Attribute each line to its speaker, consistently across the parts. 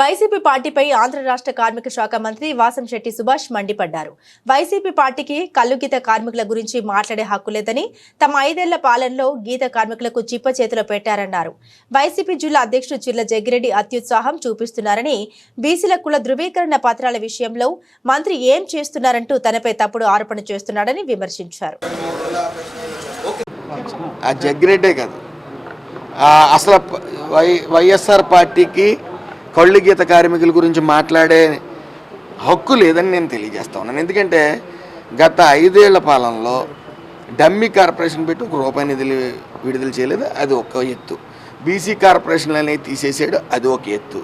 Speaker 1: YCP పార్టీపై ఆంధ్ర రాష్ట్ర కార్మిక శాఖ మంత్రి వాసంశెట్టి సుభాష్ మండిపడ్డారు. వైసీపీ పార్టీకి కల్లుగీత కార్మికుల గురించి మాట్లాడే హక్కు లేదని తమ ఐదేళ్ళ పాలనలో గీత కార్మికులకు చిప్ప చేతిలో పెట్టారన్నారు. వైసీపీ జిల్లా అధ్యక్షుడు చిర్ల జగ్గిరెడ్డి అత్యుత్సాహం చూపిస్తున్నారని బీసీల కుల ధృవీకరణ పత్రాల విషయంలో మంత్రి ఏం చేస్తున్నారంటూ తనపై తప్పుడు ఆరోపణ చేస్తున్నాడని విమర్శించారు.
Speaker 2: జగ్గిరెడ్డే కాదు. అసలు వై వైఎస్ఆర్ పార్టీకి కళ్ళు గీత కార్మికుల గురించి మాట్లాడే హక్కు లేదని నేను తెలియజేస్తా ఉన్నాను. ఎందుకంటే గత ఐదేళ్ళ పాలనలో డమ్మీ కార్పొరేషన్ పెట్టి ఒక రూపాయి నిధులు విడుదల చేయలేదు. అది ఒక ఎత్తు. బీసీ కార్పొరేషన్లు అనేవి తీసేసాడు. అది ఒక ఎత్తు.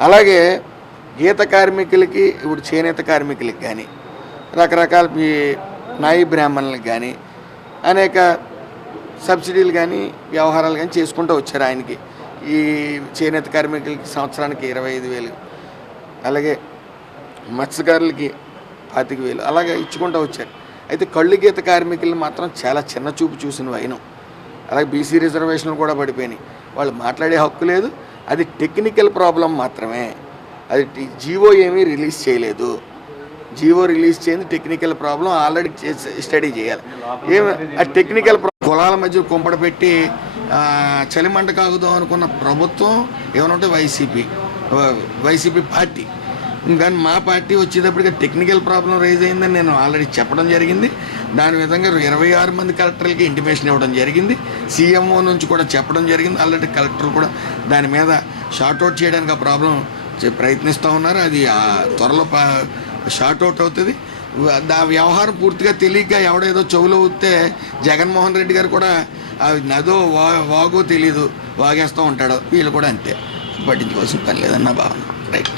Speaker 2: అలాగే గీత కార్మికులకి ఇప్పుడు చేనేత కార్మికులకి కానీ రకరకాల నాయి బ్రాహ్మణులకు కానీ అనేక సబ్సిడీలు కానీ వ్యవహారాలు కానీ చేసుకుంటూ వచ్చారు ఆయనకి. ఈ చేనేత కార్మికులకి సంవత్సరానికి ఇరవై ఐదు వేలు అలాగే మత్స్యకారులకి పాతిక వేలు అలాగే ఇచ్చుకుంటూ వచ్చారు. అయితే కళ్ళు గీత కార్మికులు మాత్రం చాలా చిన్న చూపు చూసిన వైనం. అలాగే బీసీ రిజర్వేషన్లు కూడా పడిపోయినాయి. వాళ్ళు మాట్లాడే హక్కు లేదు అది టెక్నికల్ ప్రాబ్లం మాత్రమే. అది జీవో ఏమీ రిలీజ్ చేయలేదు. జీవో రిలీజ్ చేయండి టెక్నికల్ ప్రాబ్లం ఆల్రెడీ స్టడీ చేయాలి. ఏమి ఆ టెక్నికల్ కులాల మధ్య కుంపడ పెట్టి చలిమంట కాగుదాం అనుకున్న ప్రభుత్వం ఏమనంటే వైసీపీ వైసీపీ పార్టీ. కానీ మా పార్టీ వచ్చేటప్పటికి టెక్నికల్ ప్రాబ్లం రైజ్ అయిందని నేను ఆల్రెడీ చెప్పడం జరిగింది. దాని విధంగా ఇరవై ఆరు మంది కలెక్టర్లకి ఇంటిమేషన్ ఇవ్వడం జరిగింది. సీఎంఓ నుంచి కూడా చెప్పడం జరిగింది. ఆల్రెడీ కలెక్టర్ కూడా దాని మీద షార్ట్ అవుట్ చేయడానికి ఆ ప్రాబ్లం ప్రయత్నిస్తూ ఉన్నారు. అది త్వరలో షార్ట్అవుట్ షార్ట్ అవుట్ అవుతుంది. దా వ్యవహారం పూర్తిగా తెలియక ఎవడేదో చెవులో ఊస్తే జగన్మోహన్ రెడ్డి గారు కూడా అవి నదో వా వాగో తెలియదు వాగేస్తూ ఉంటాడు వీళ్ళు కూడా అంతే. పట్టించుకోవాల్సిన పని లేదన్న భావన. రైట్